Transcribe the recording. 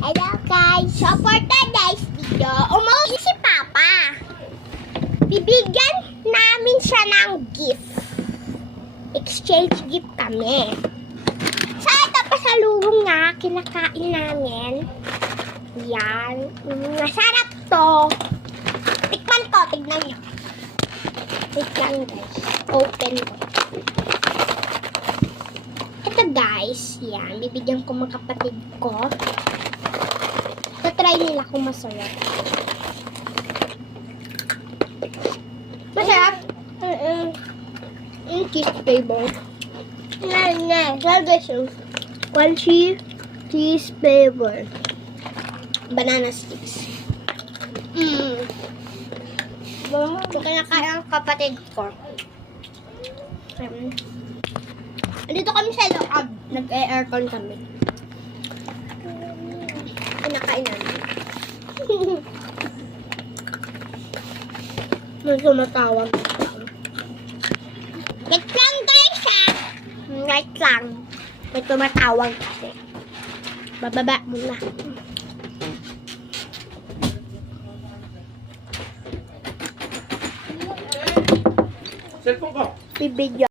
Hello guys! So for today's video, umuwi si Papa. Bibigyan namin siya ng gift. Exchange gift kami. So ito pasalubong nga, kinakain namin. Yan. Masarap to. Tikman ko, tignan nyo. Wait lang guys. Open ko. Ito guys, yan. Bibigyan ko mga kapatid ko. Try nila kung masarap. Masarap? Cheese flavor. Crunchy cheese flavor. Banana sticks. Kinakain ang kapatid ko. Dito kami sa loob. Nag-aircon kami. Kinakain namin. May sumatawag. Wait lang guys ha. Wait lang. May tumatawag kasi. Bababa muna. Cellphone ko. Bibidyo.